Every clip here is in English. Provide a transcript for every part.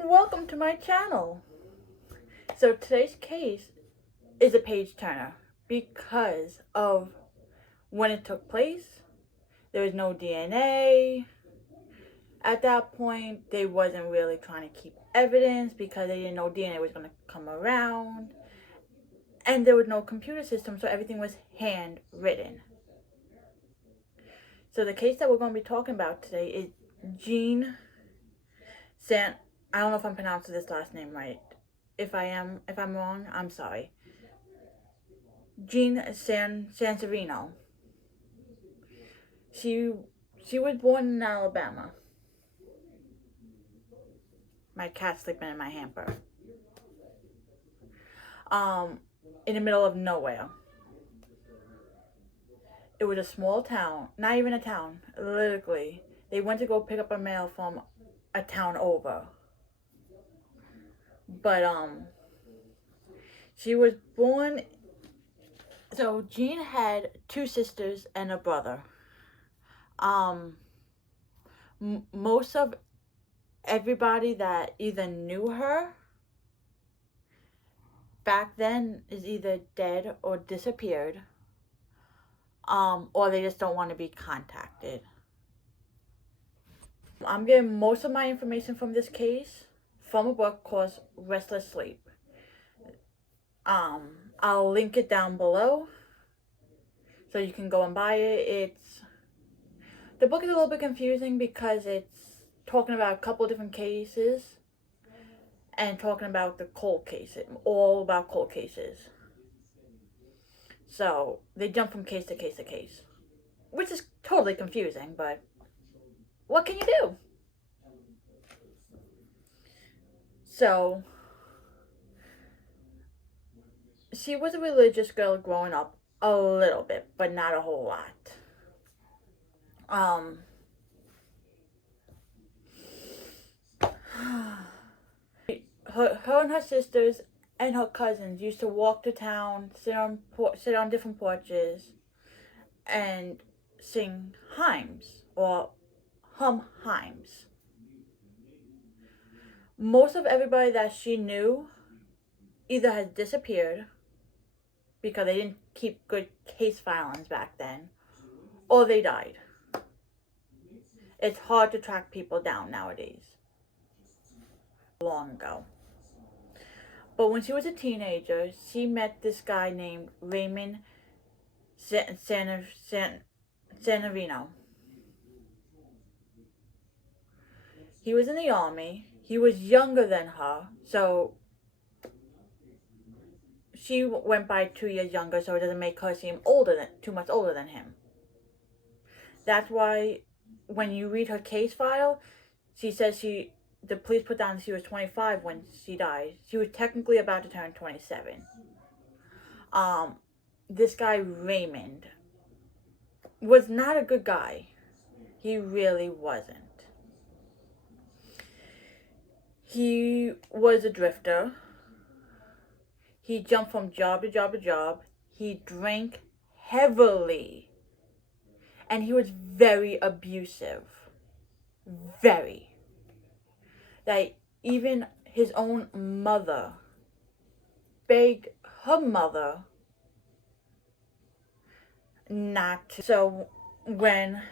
and welcome to my channel. So today's case is a page turner because of when it took place. There was no DNA. At that point, they wasn't really trying to keep evidence because they didn't know DNA was going to come around. And there was no computer system, so everything was handwritten. So the case that we're going to be talking about today is Jean I don't know if I'm pronouncing this last name right. If I'm wrong, I'm sorry. Jean Sanseverino. She was born in Alabama. My cat's sleeping in my hamper. In the middle of nowhere. It was a small town, not even a town, literally. They went to go pick up a mail from a town over. But she was born. So Jean had two sisters and a brother. Most of everybody that either knew her back then is either dead or disappeared, or they just don't want to be contacted. I'm getting most of my information from this case from a book called Restless Sleep. I'll link it down below so you can go and buy it. The book is a little bit confusing because it's talking about a couple of different cases and talking about the cold cases, all about cold cases. So they jump from case to case to case, which is totally confusing, but what can you do? So she was a religious girl growing up a little bit, but not a whole lot. Her and her sisters and her cousins used to walk to town, sit on different porches, and sing hymns or hum hymns. Most of everybody that she knew either has disappeared because they didn't keep good case filings back then, or they died. It's hard to track people down nowadays. Long ago. But when she was a teenager, she met this guy named Raymond Sanseverino. He was in the army. He was younger than her, so she went by 2 years younger, so it doesn't make her seem too much older than him. That's why when you read her case file, she says the police put down she was 25 when she died. She was technically about to turn 27. This guy Raymond was not a good guy. He really wasn't. He was a drifter. He jumped from job to job to job. He drank heavily. And he was very abusive. Very. Like, even his own mother begged her mother not to. So when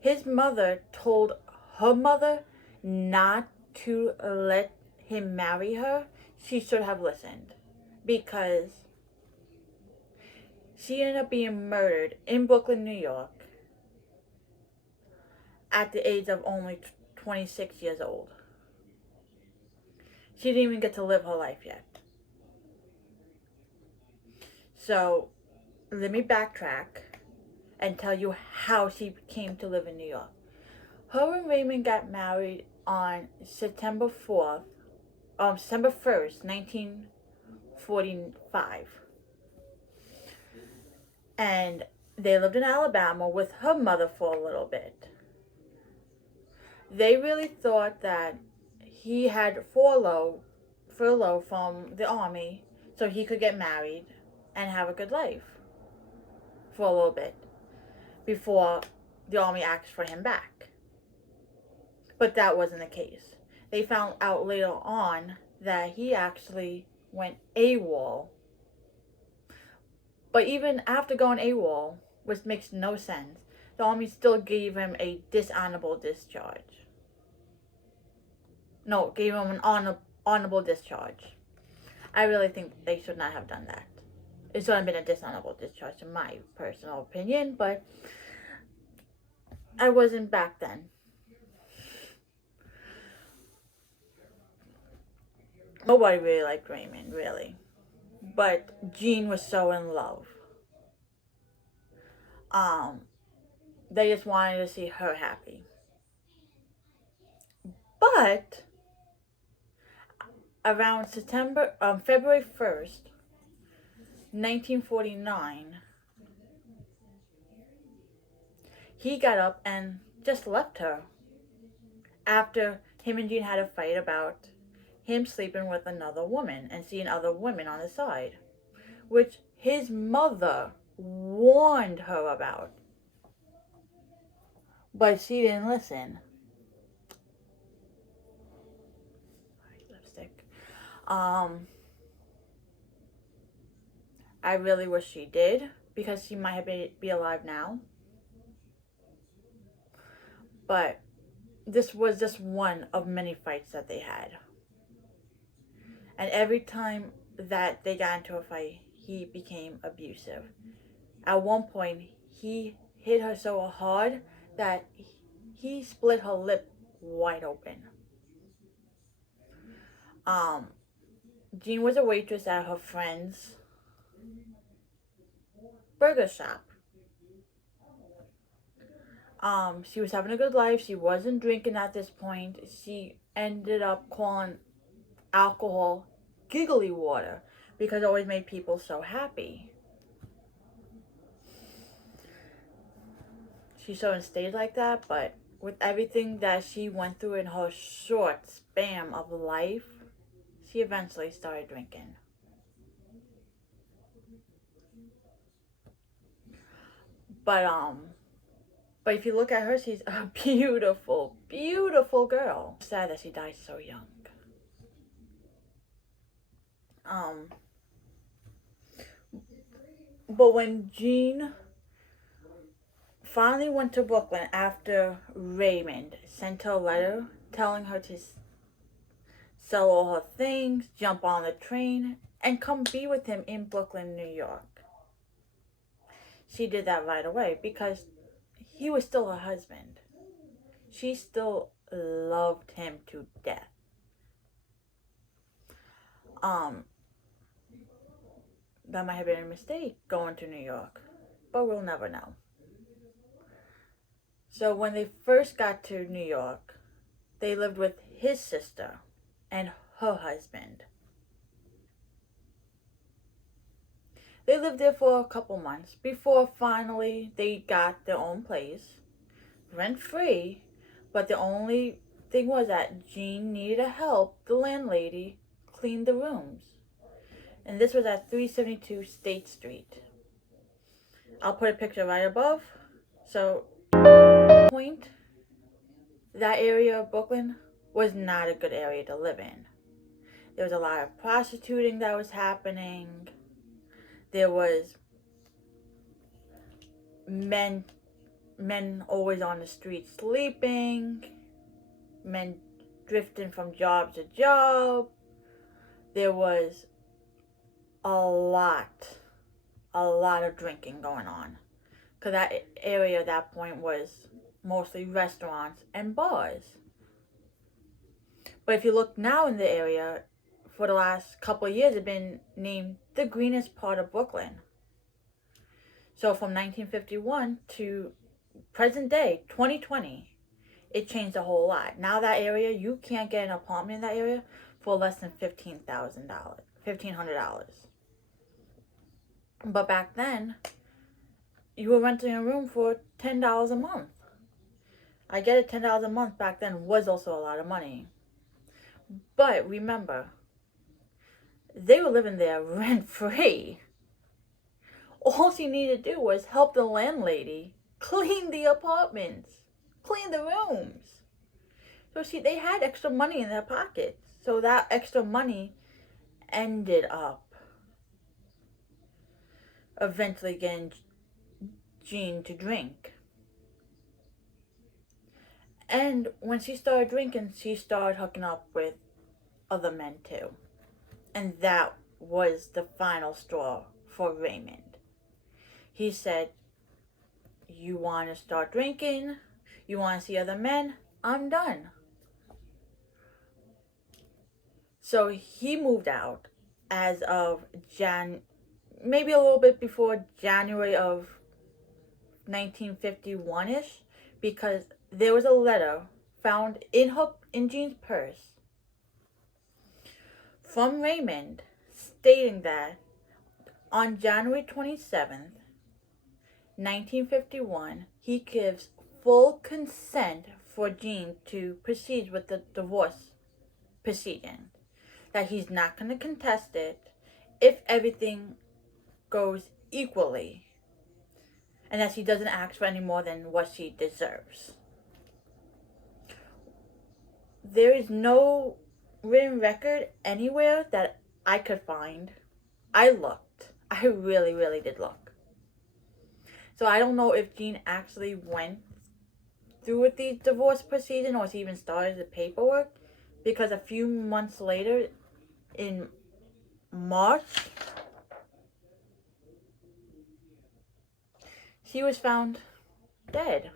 his mother told her mother not to let him marry her, she should have listened, because she ended up being murdered in Brooklyn, New York at the age of only 26 years old. She didn't even get to live her life yet. So let me backtrack and tell you how she came to live in New York. Her and Raymond got married on September 1st, 1945. And they lived in Alabama with her mother for a little bit. They really thought that he had furlough from the army so he could get married and have a good life for a little bit before the army asked for him back. But that wasn't the case. They found out later on that he actually went AWOL. But even after going AWOL, which makes no sense, the Army still gave him a dishonorable discharge. No, gave him an honorable discharge. I really think they should not have done that. It should have been a dishonorable discharge, in my personal opinion, but I wasn't back then. Nobody really liked Raymond, really. But Jean was so in love. They just wanted to see her happy. But around February 1st, 1949, he got up and just left her after him and Jean had a fight about him sleeping with another woman and seeing other women on the side, which his mother warned her about. But she didn't listen. Lipstick. I really wish she did, because she might have be alive now. But this was just one of many fights that they had. And every time that they got into a fight, he became abusive. At one point, he hit her so hard that he split her lip wide open. Jean was a waitress at her friend's burger shop. She was having a good life. She wasn't drinking at this point. She ended up calling alcohol giggly water because it always made people so happy. She sort of stayed like that, but with everything that she went through in her short span of life, she eventually started drinking. But if you look at her, she's a beautiful, beautiful girl. Sad that she died so young. But when Jean finally went to Brooklyn after Raymond sent her a letter telling her to sell all her things, jump on the train, and come be with him in Brooklyn, New York, she did that right away because he was still her husband. She still loved him to death. That might have been a mistake going to New York, but we'll never know. So when they first got to New York, they lived with his sister and her husband. They lived there for a couple months before finally they got their own place, rent-free, but the only thing was that Jean needed to help the landlady clean the rooms. And this was at 372 State Street. I'll put a picture right above. So, point, that area of Brooklyn was not a good area to live in. There was a lot of prostituting that was happening. There was men always on the street sleeping. Men drifting from job to job. There was a lot of drinking going on. Because that area at that point was mostly restaurants and bars. But if you look now in the area, for the last couple of years, it's been named the greenest part of Brooklyn. So from 1951 to present day, 2020, it changed a whole lot. Now that area, you can't get an apartment in that area for less than $1,500. But back then, you were renting a room for $10 a month. I get it, $10 a month back then was also a lot of money. But remember, they were living there rent-free. All she needed to do was help the landlady clean the apartments, clean the rooms. So see, they had extra money in their pockets. So that extra money ended up eventually getting Jean to drink. And when she started drinking, she started hooking up with other men too. And that was the final straw for Raymond. He said, "You want to start drinking? You want to see other men? I'm done." So he moved out as of maybe a little bit before January of 1951-ish, because there was a letter found in Jean's purse from Raymond stating that on January 27th, 1951, he gives full consent for Jean to proceed with the divorce proceeding. That he's not going to contest it if everything goes equally. And that she doesn't ask for any more than what she deserves. There is no written record anywhere that I could find. I looked. I really, really did look. So I don't know if Jean actually went through with the divorce proceeding or she even started the paperwork, because a few months later, in March, she was found dead.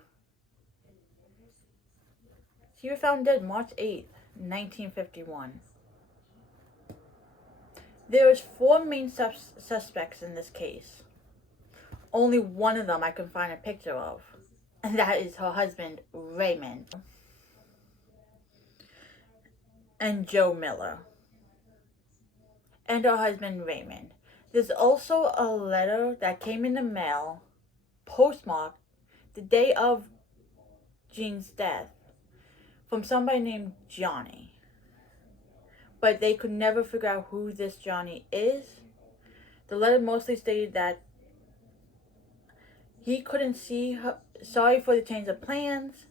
She was found dead March 8th, 1951. There was 4 main suspects in this case. Only one of them I can find a picture of, and that is her husband, Raymond, and Joe Miller, and her husband, Raymond. There's also a letter that came in the mail, postmarked the day of Jean's death, from somebody named Johnny. But they could never figure out who this Johnny is. The letter mostly stated that he couldn't see her. Sorry for the change of plans.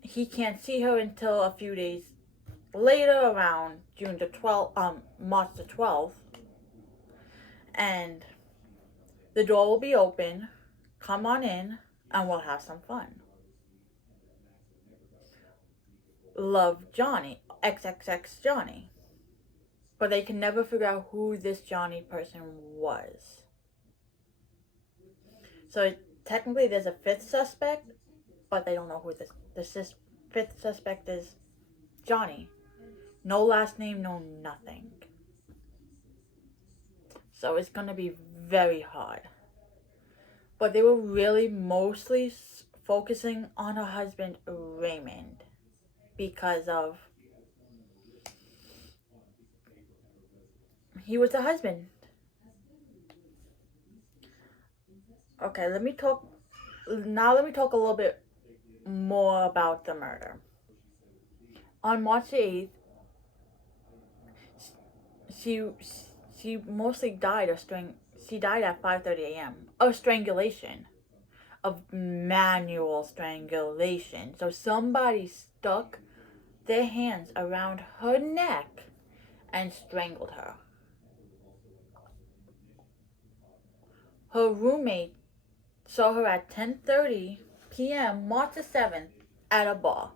He can't see her until a few days later, around March the 12th. And the door will be open. Come on in, and we'll have some fun. Love, Johnny. XXX Johnny. But they can never figure out who this Johnny person was. So technically there's a 5th suspect, but they don't know who the 5th suspect is. Johnny. No last name, no nothing. So it's going to be very hard. But they were really mostly focusing on her husband, Raymond, because of he was the husband. Okay, let me talk a little bit more about the murder. On March 8th, she mostly died she died at 5:30 a.m. of strangulation, of manual strangulation. So somebody stuck their hands around her neck and strangled her. Her roommate saw her at 10:30 p.m. March the 7th at a bar.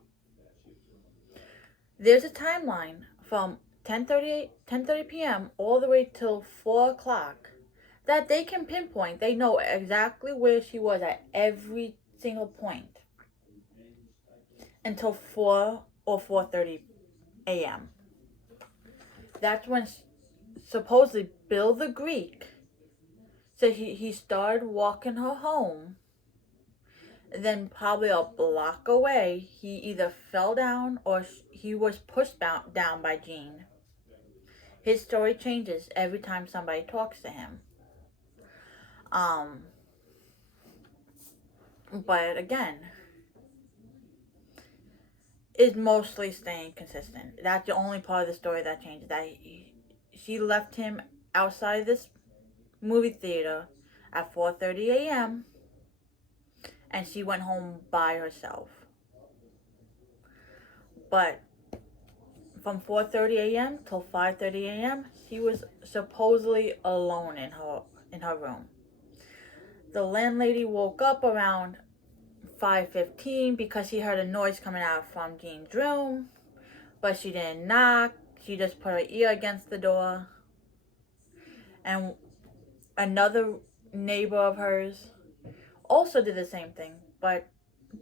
There's a timeline from 10:30 p.m. all the way till 4 o'clock that they can pinpoint. They know exactly where she was at every single point until 4 or 4:30 a.m. That's when supposedly Bill the Greek said he started walking her home. Then probably a block away, he either fell down or he was pushed down by Jean. His story changes every time somebody talks to him. But again, it's mostly staying consistent. That's the only part of the story that changes. That she left him outside this movie theater at 4:30 a.m. and she went home by herself. But from 4:30 a.m. till 5:30 a.m., she was supposedly alone in her room. The landlady woke up around 5:15 because she heard a noise coming out from Jean's room, but she didn't knock. She just put her ear against the door. And another neighbor of hers also did the same thing, but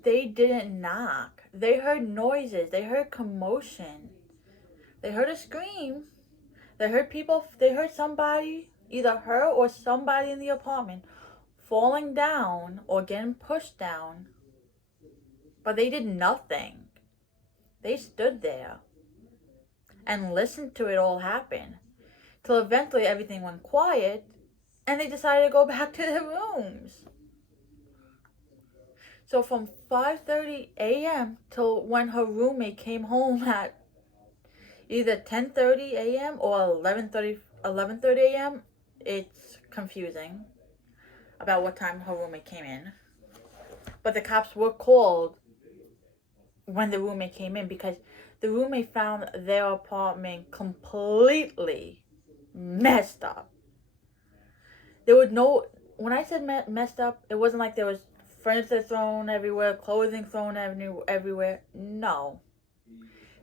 they didn't knock. They heard noises. They heard commotion. They heard a scream. They heard people. They heard somebody, either her or somebody in the apartment, falling down or getting pushed down. But they did nothing. They stood there and listened to it all happen till eventually everything went quiet and they decided to go back to their rooms. So from 5:30 a.m. till when her roommate came home at either 10:30 a.m. or 11:30 a.m., it's confusing about what time her roommate came in. But the cops were called when the roommate came in because the roommate found their apartment completely messed up. There was no, when I said messed up, it wasn't like there was furniture thrown everywhere, clothing thrown everywhere. No.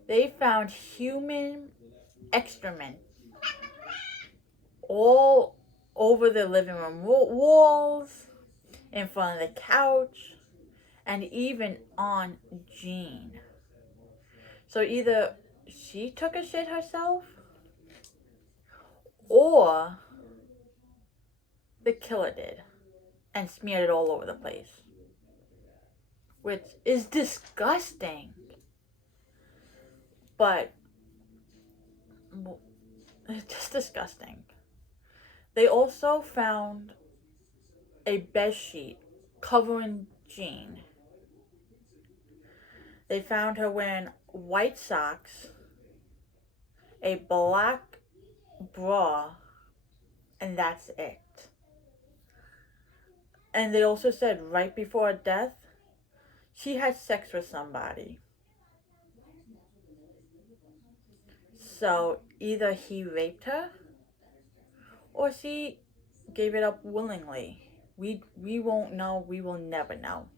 They found human excrement all over the living room walls, in front of the couch, and even on Jean. So either she took a shit herself, or the killer did and smeared it all over the place, which is disgusting. But it's just disgusting. They also found a bed sheet covering Jean. They found her wearing white socks, a black bra, and that's it. And they also said right before her death, she had sex with somebody. So either he raped her or she gave it up willingly. We won't know. We will never know.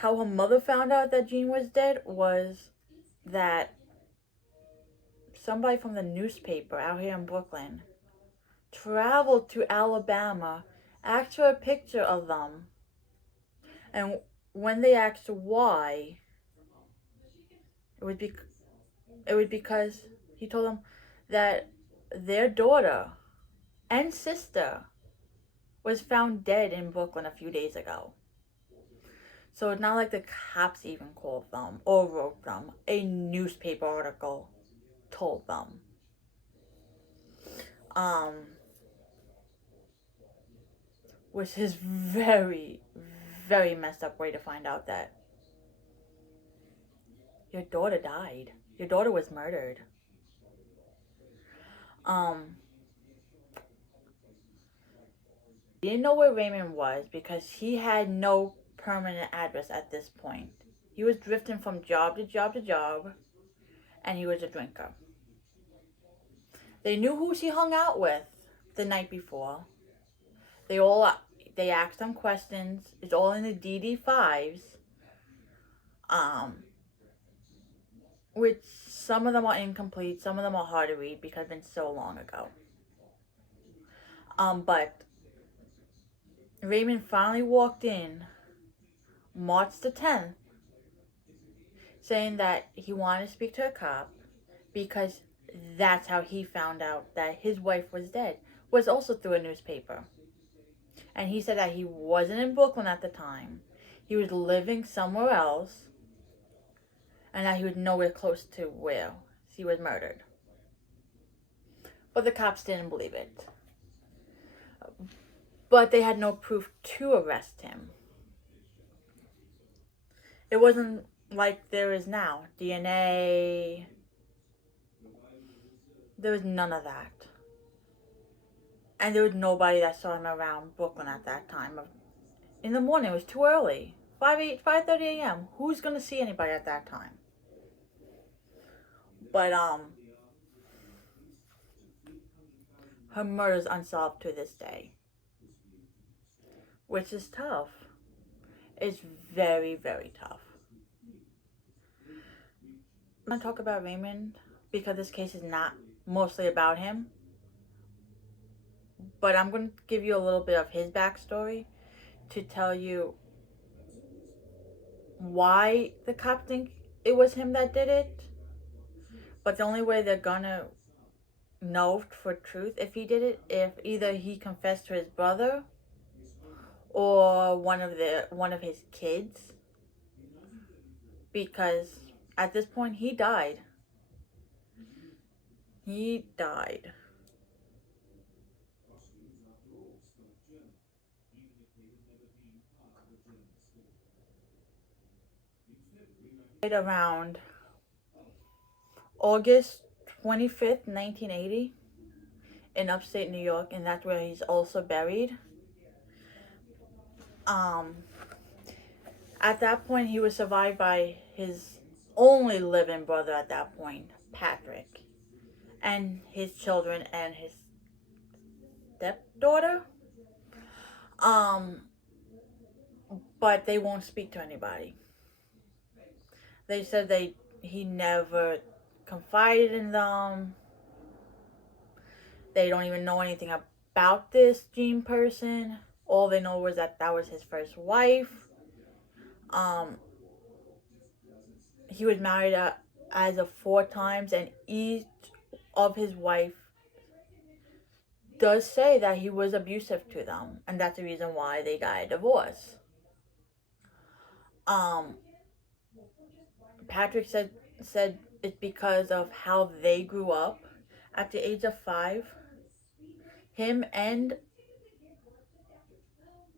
How her mother found out that Jean was dead was that somebody from the newspaper out here in Brooklyn traveled to Alabama, asked for a picture of them, and when they asked why, it was because he told them that their daughter and sister was found dead in Brooklyn a few days ago. So it's not like the cops even called them or wrote them. A newspaper article told them. Which is very, very messed up way to find out that your daughter died. Your daughter was murdered. He didn't know where Raymond was because he had no permanent address at this point. He was drifting from job to job to job, and he was a drinker. They knew who she hung out with the night before. They asked him questions. It's all in the DD5s. Which some of them are incomplete, some of them are hard to read because it's been so long ago. But Raymond finally walked in March the 10th saying that he wanted to speak to a cop because that's how he found out that his wife was dead, was also through a newspaper. And he said that he wasn't in Brooklyn at the time. He was living somewhere else, and that he was nowhere close to where she was murdered. But the cops didn't believe it. But they had no proof to arrest him. It wasn't like there is now. DNA. There was none of that. And there was nobody that saw him around Brooklyn at that time. in the morning. It was too early. 5:30 a.m. Who's gonna see anybody at that time? But her murder is unsolved to this day, which is tough. It's very, very tough. I'm gonna talk about Raymond because this case is not mostly about him, but I'm gonna give you a little bit of his backstory to tell you why the cops think it was him that did it. But the only way they're gonna know for truth if he did it, if either he confessed to his brother or one of his kids, because at this point he died. He died. Around August 25th, 1980 in upstate New York, and that's where he's also buried. At that point, he was survived by his only living brother at that point, Patrick, and his children and his stepdaughter. But they won't speak to anybody. They said he never confided in them. They don't even know anything about this Jean person. All they know was that was his first wife. He was married as of 4 times, and each of his wife does say that he was abusive to them, and that's the reason why they got a divorce. Patrick said it's because of how they grew up. At the age of 5, him and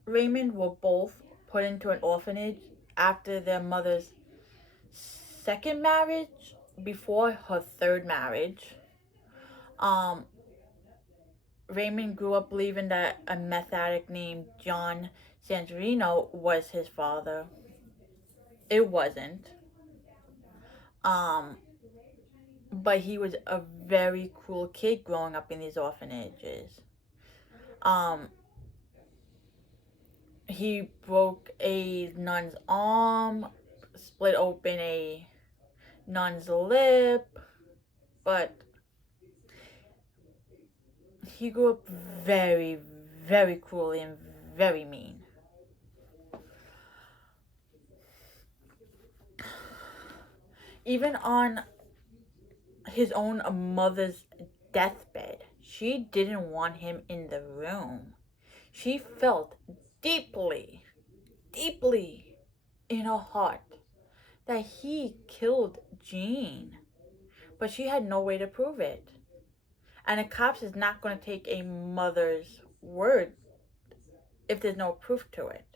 Raymond were both put into an orphanage after their mother's second marriage, before her third marriage. Raymond grew up believing that a meth addict named Jean Sanseverino was his father. It wasn't. But he was a very cruel kid growing up in these orphanages. He broke a nun's arm, split open a nun's lip, but he grew up very, very cruelly and very mean. Even on his own mother's deathbed, she didn't want him in the room. She felt deeply, deeply in her heart that he killed Jean, but she had no way to prove it. And the cops is not going to take a mother's word if there's no proof to it.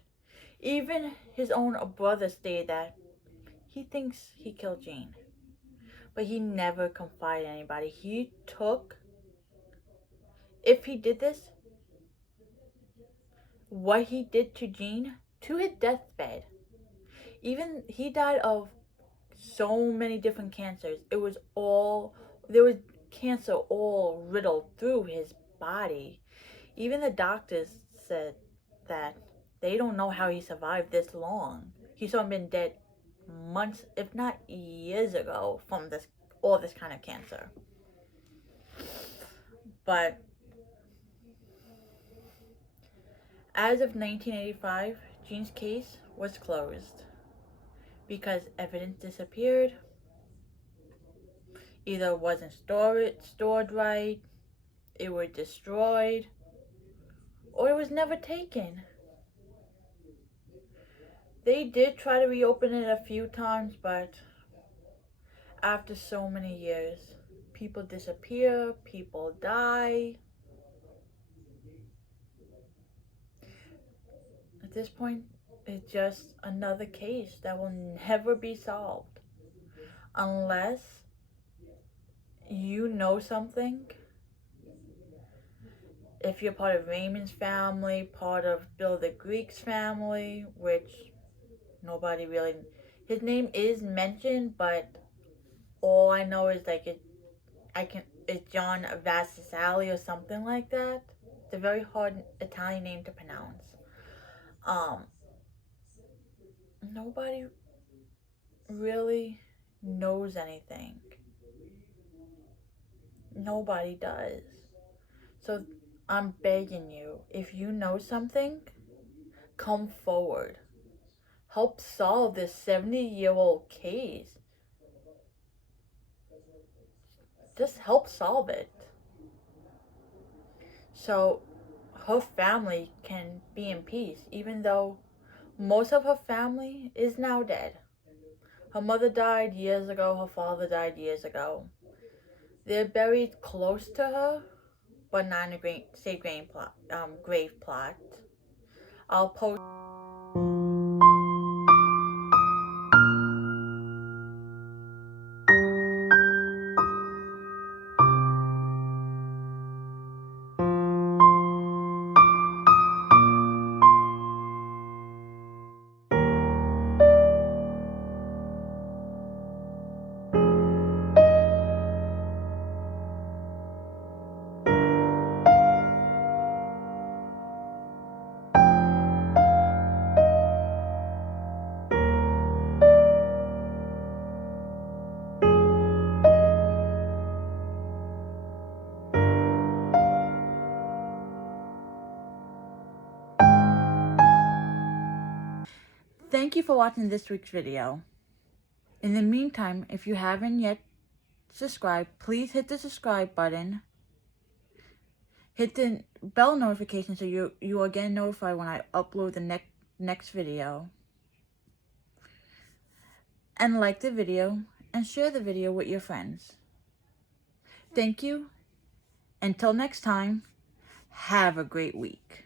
Even his own brother stated that he thinks he killed Jean, but he never confided in anybody. He took, if he did this, what he did to Jean, to his deathbed. Even he died of so many different cancers. There was cancer all riddled through his body. Even the doctors said that they don't know how he survived this long. He's been dead months, if not years ago, from all this kind of cancer. But as of 1985, Jean's case was closed because evidence disappeared. Either it wasn't stored right, it was destroyed, or it was never taken. They did try to reopen it a few times, but after so many years, people disappear, people die. At this point, it's just another case that will never be solved unless you know something. if you're part of Raymond's family, part of Bill the Greek's family, which nobody really, his name is mentioned, but all I know is like it's John Vassalli or something like that. It's a very hard Italian name to pronounce. Nobody really knows anything. Nobody does. So I'm begging you, if you know something, come forward. Help solve this 70-year-old case. Just help solve it. So her family can be in peace, even though most of her family is now dead. Her mother died years ago, her father died years ago. They're buried close to her, but not in a grave plot. I'll post. Thank you for watching this week's video. In the meantime, if you haven't yet subscribed, please hit the subscribe button. Hit the bell notification so you are getting notified when I upload the next video. And like the video and share the video with your friends. Thank you. Until next time, have a great week.